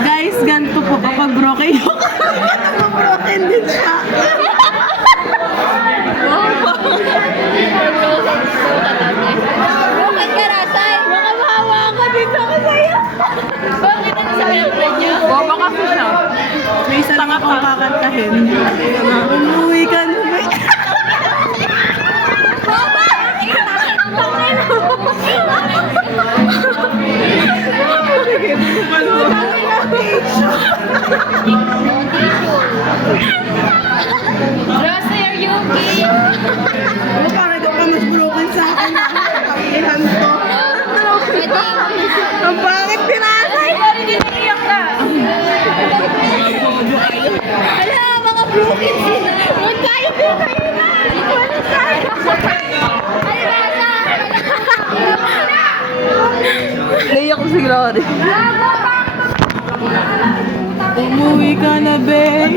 Guys, ganito po kapag broken yung broken din siya. Bakit ka rasay? Baka mahawa ako dito masaya. Bakit ano sa membrane niya? Boba kasi siya. May isa lang akong kakantahin. Umuwi ka na ba? Baba! Rasay, are you okay? Ano para ito pa mas broken sa akin? Pag-ihan to. Ang bakit pinasay? Wala, mga broken sila. Huwag tayo pinakayo na. Wala tayo. Ay, Rasa! Naiyak ko si Glory. Umuwi ka na, Ben.